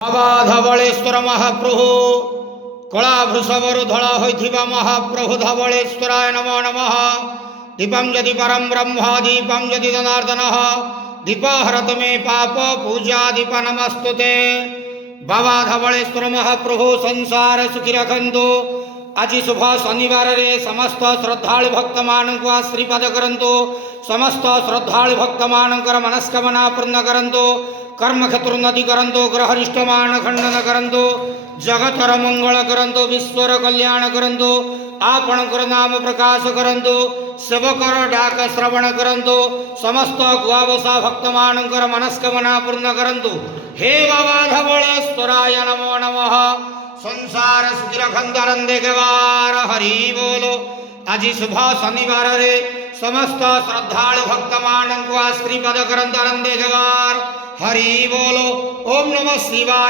धवलेश्वर महाप्रभु कला भृषभरु धड़ा होइथिबा महाप्रभु धवलेश्वराय नमो नमः। दीपं यदि परम ब्रह्म दीपं यदि जनार्दन दीपहरत मे पाप पूजा दीप नमस्तुते। बाबा धवलेश्वर महाप्रभु संसार सुखी रखंतु। आज शुभ शनिवार रे समस्त श्रद्धालु भक्त मानक आशीर्वाद करंतु। समस्त श्रद्धालु भक्त मानकर मनस्कामना पूर्ण करंतु। कर्म क्षेत्र उन्नति करंतु। ग्रहरिष्टमान खंडन करंतु। जगतर मंगल करंतु। विश्वर कल्याण करंतु। आपणकर नाम प्रकाश करंतु। सेवकर डाक श्रवण करंतु। समस्त गुआवसा भक्त मानकर मनस्कामना पूर्ण करंतु। हे बाबा धवलेश्वराय नमो नमः। संसार सुखी रखंतु आनंदे गवार हरि बोलो। आज शुभ शनिवार रे समस्त श्रद्धालु भक्त मानक आशीर्वाद करंतु आनंदे गवार हरि बोलो। ओम नमः शिवाय।